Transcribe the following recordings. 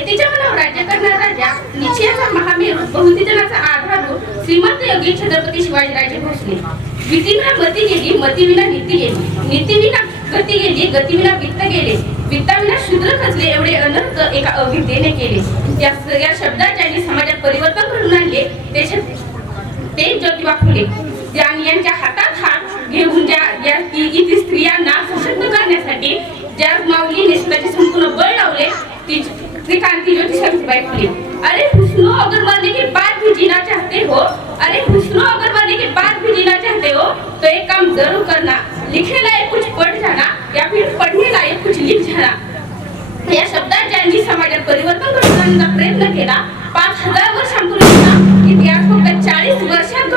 मनावर राज्य करणारा राजा निश्चयाचा महामेरू आधार श्रीमंत योगी छत्रपती शिवाजीराजे भोसले. विधीविना मती गेली मतीविना नीती गेली. नीतीविना गती गेली गतीविना वित्त गेले. वित्ताविना शूद्र खचले एवढे अनर्थ एका अविद्येने केले. या या शब्दात ज्यांनी समाजात परिवर्तन घडून आणले ते ते ज्योतिबा फुले ज्यांनी यांच्या हातात हात घेऊन ज्या या इथे स्त्रियांना सशक्त करण्यासाठी ज्या माऊली स्वतःचे संपूर्ण बळ लावले ती ती क्रांती ज्योती सावित्रीबाई अरे हुस्नो अगर मरने के बाद भी जीना चाहते हो अरे हुस्नो अगर मरने के बाद भी जीना चाहते हो तो एक काम जरूर करना। लिखने लायक कुछ पढ़ जाना या फिर पढ़ने लायक कुछ लिख जाना। या शब्दात ज्यांनी समाजात परिवर्तन घडवण्याचा प्रयत्न केला. पाच हजार वर्षांपूर्वीचा इतिहास फक्त चाळीस वर्षात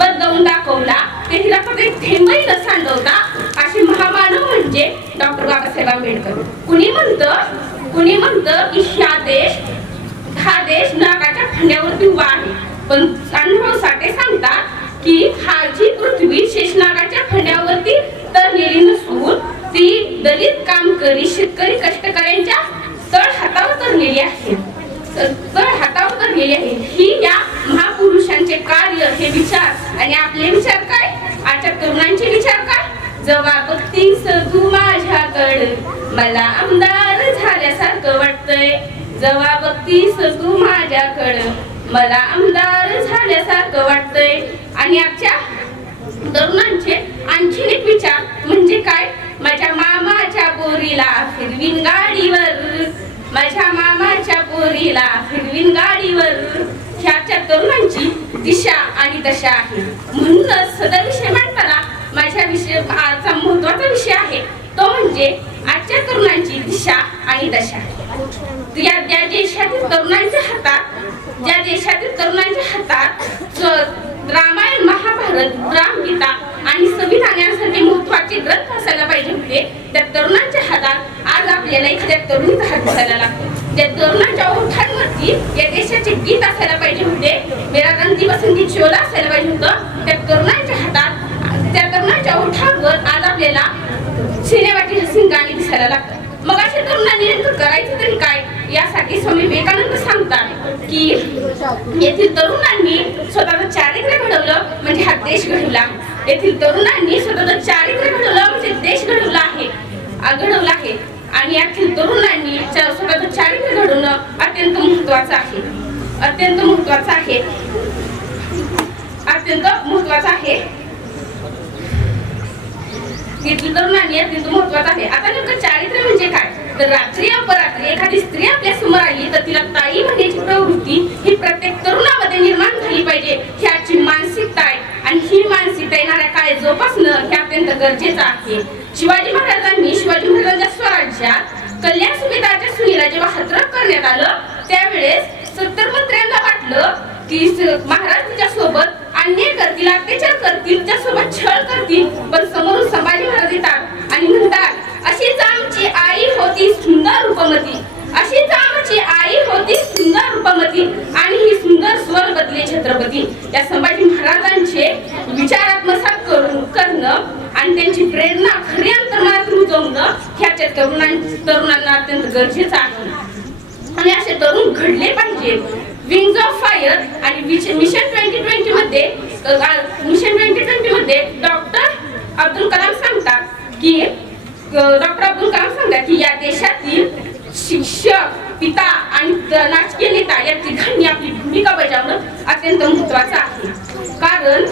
बदलवून दाखवला. ते हिला फक्त एक थेंबही न सांडवता असे महामानव म्हणजे डॉक्टर बाबासाहेब आंबेडकर. कुणी म्हणतं कुणी म्हणतं की हा देश हा देश नागाच्या खांद्यावरती उभा आहे. पण अनुभव साठे सांगतात की हा जी पृथ्वी शेषनागाच्या खांद्यावरती तरलेली नसून ती दलित कामकरी शेतकरी कष्टकऱ्यांच्या तळ हातावर तरलेली आहे. तळ हातावर तरलेली आहे. ही या महापुरुषांचे कार्य हे विचार आणि आपले विचार काय? आजच्या तरुणांचे विचार काय? जेव्हा ती तू माझ्याकड. मला आमदार झाल्यासारखं वाटतंय. जवा बघतीस तू माझ्याकडं. मला आमदार झाल्यासारखं वाटतंय. आणि आमच्या तरुणांचे आणखीन एक विचार म्हणजे काय? माझ्या मामाच्या पोरीला फिरवीन गाडीवर. माझ्या मामाच्या पोरीला फिरवीन गाडीवर. ह्याच्या तरुणांची दिशा आणि दशा आहे. म्हणूनच सदर विषय मांडताना माझ्या विषय महत्त्वाचा विषय आहे. तो म्हणजे आजच्या तरुणांची दिशा आणि दशा. या ज्या देशातील तरुणांच्या हातात ज्या देशातील तरुणांच्या हातात रामायण महाभारत रामगीता आणि संविधान यासारखे महत्त्वाचे ग्रंथ असायला पाहिजे होते त्या तरुणांच्या हातात आज आपल्याला एखाद्या तरुणीचा हात दिसायला लागतो. त्या तरुणांच्या ओठांवरती या देशाचे गीत असायला पाहिजे होते मेरा रंगी बसंती चोला असायला पाहिजे होतं त्या तरुणांच्या हातात त्या तरुणांच्या ओठांवर आज आपल्याला सिनेमाची हसीन गाणी दिसायला लागतात. मग अशा तरुणांनी नेमकं करायचं तरी काय? यासाठी स्वामी विवेकानंद सांगतात की येथील तरुणांनी स्वतःचं चारित्र्य घडवलं म्हणजे हा देश घडवला. येथील तरुणांनी स्वतःचं चारित्र्य घडवलं म्हणजे देश घडवला आहे. आ, घडवला आहे. आणि यातील तरुणांनी स्वतःचं चारित्र्य घडवणं अत्यंत महत्वाचं आहे. अत्यंत महत्वाचं आहे. अत्यंत महत्वाचं आहे. घेतली तरुणांनी अत्यंत महत्वाचं आहे. आता नेमकं चारित्र्य म्हणजे काय? तर रात्री अपरात्री एखादी स्त्री आपल्यासमोर आली तर तिला ताई म्हणण्याची प्रवृत्ती ही प्रत्येक तरुणामध्ये निर्माण झाली पाहिजे. ह्याची मानसिकता आहे. आणि ही मानसिकता येणाऱ्या काळे जोपासणं हे अत्यंत गरजेचं आहे. शिवाजी महाराजांनी शिवाजी महाराजांच्या स्वराज्यात कल्याण सुभेदारच्या सुनीला जेव्हा हत्रक करण्यात आलं त्यावेळेस सत्तर मंत्र्यांना वाटलं की महाराज तिच्या सोबत अन्याय करतील अत्याचार करतील त्यासोबत छळ करतील पण समोरून समाज महाराज येतात आणि म्हणतात अशीच आमची आई होती सुंदर रूपमती. अशीच आमची आई होती सुंदर रूपमती आणि ही सुंदर स्वर बदले छत्रपती. या संभाजी महाराजांचे विचार आत्मसात करून करणं आणि त्यांची प्रेरणा खरी अंतर्मनात रुजवणं ह्याच्या तरुणां तरुणांना अत्यंत गरजेचं आहे. आणि असे तरुण घडले पाहिजे. विंग्स ऑफ फायर आणि मिशन ट्वेंटी ट्वेंटी मध्ये मिशन ट्वेंटी ट्वेंटी मध्ये डॉक्टर अब्दुल कलाम सांगतात की डॉक्टर अब्दुल कलाम सांगतात की या देशातील शिक्षक पिता आणि राजकीय नेता या तिघांनी आपली भूमिका बजावणं अत्यंत महत्वाचं आहे. कारण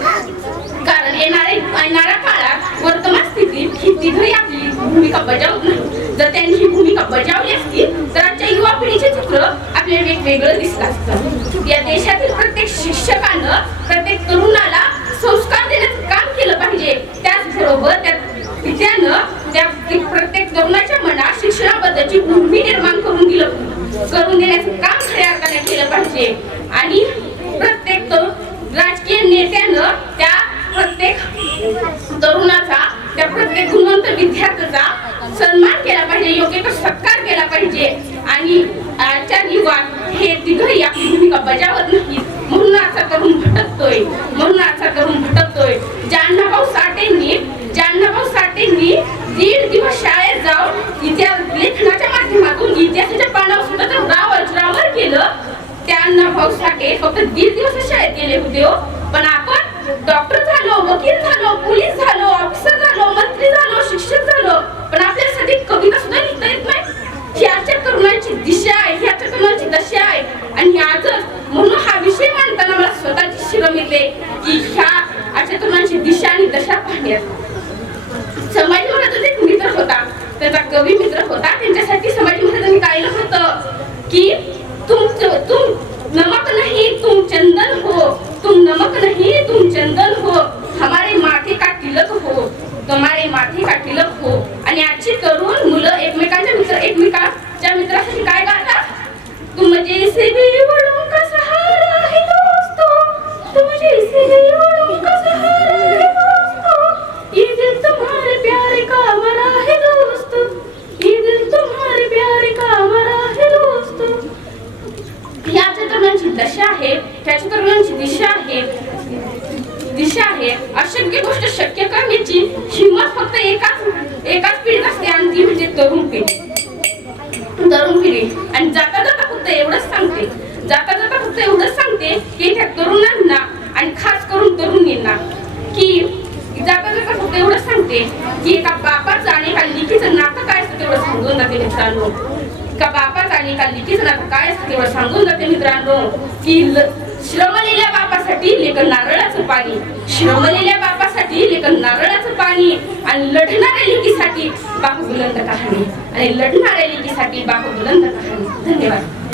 कारण येणाऱ्या येणाऱ्या काळात वर्तमान स्थितीत ही तिघही आपली भूमिका बजावत नाही. जर त्यांनी ही भूमिका बजावली असती तर आजच्या युवा पिढीचे चित्र आपल्याला वेगवेगळं दिसलं असतं. या देशातील प्रत्येक शिक्षकानं प्रत्येक तरुणाला संस्कार देण्याचं काम केलं पाहिजे. त्याचबरोबर त्या विद्यानं त्या प्रत्येक तरुणाच्या मनात शिक्षणाबद्दलची भूमी निर्माण करून करून देण्याचं काम खऱ्या अर्थाने केलं पाहिजे. आणि प्रत्येक राजकीय नेत्यानं त्या प्रत्येक तरुणाचा त्या प्रत्येक गुणवंत विद्यार्थ्याचा सन्मान केला पाहिजे योग्य तो सत्कार केला पाहिजे. आणि आजच्या युगात हे तिघही आपली भूमिका बजावत नाहीत. म्हणून आजचा तरुण भटकतोय. म्हणून आजचा तरुण भटकतोय. जालनाभाऊ साठेंनी जालनाभाऊ साठेंनी फक्त दीड दिवस शाळेत गेले होते हो. पण आपण डॉक्टर झालो वकील झालो पोलीस झालो ऑफिसर झालो मंत्री झालो शिक्षक झालो. पण आपल्यासाठी कविता सुद्धा लिहिता येत नाही. ह्याच्या तरुणांची दिशा आहे ह्याच्या आजच्या तरुणांची दशा आहे. आणि आजच म्हणून हा विषय मांडताना मला स्वतःची शिरम येते की ह्या अशा तरुणांची दिशा आणि दशा पाहण्यात समाज महाराजांचा एक मित्र होता. त्याचा कवी मित्र होता. त्यांच्यासाठी समाज महाराजांनी गायलं होतं की तुमचं तुम नमक नहीं तुम चंदन हो तुम नमक नहीं तुम चंदन हो हमारे माथे का तिलक हो तुम्हारे माथे का तिलक हो। आणि आजची तरुण मुलं एकमेकांच्या मित्र एकमेकांच्या मित्रासाठी काय गातात तुम जैसे भी आहे. त्याच्या तरुणांची दिशा आहे. दिशा आहे. अशक्य गोष्ट शक्य करण्याची हिंमत फक्त एकाच एकाच पिढीत असते आणि ती म्हणजे तरुण पिढी. तरुण पिढी. आणि जाता जाता फक्त एवढंच सांगते. जाता जाता फक्त एवढंच सांगते की त्या तरुणांना आणि खास करून तरुणींना की जाता जाता फक्त एवढंच सांगते की एका बापाचं आणि एका लिखीचं नातं सांगून जाते मित्रांनो. एका बापाचं आणि एका लिखीचं नातं काय असतं सांगून जाते मित्रांनो की ल- श्रमलेल्या बापासाठी लेखन नारळाचं पाणी. श्रमलेल्या बापासाठी लेखन नारळाचं पाणी. आणि लढणाऱ्या लिखीसाठी बापू बुलंद कहाणी आणि लढणाऱ्या लिखीसाठी बापू बुलंद कहाणी धन्यवाद.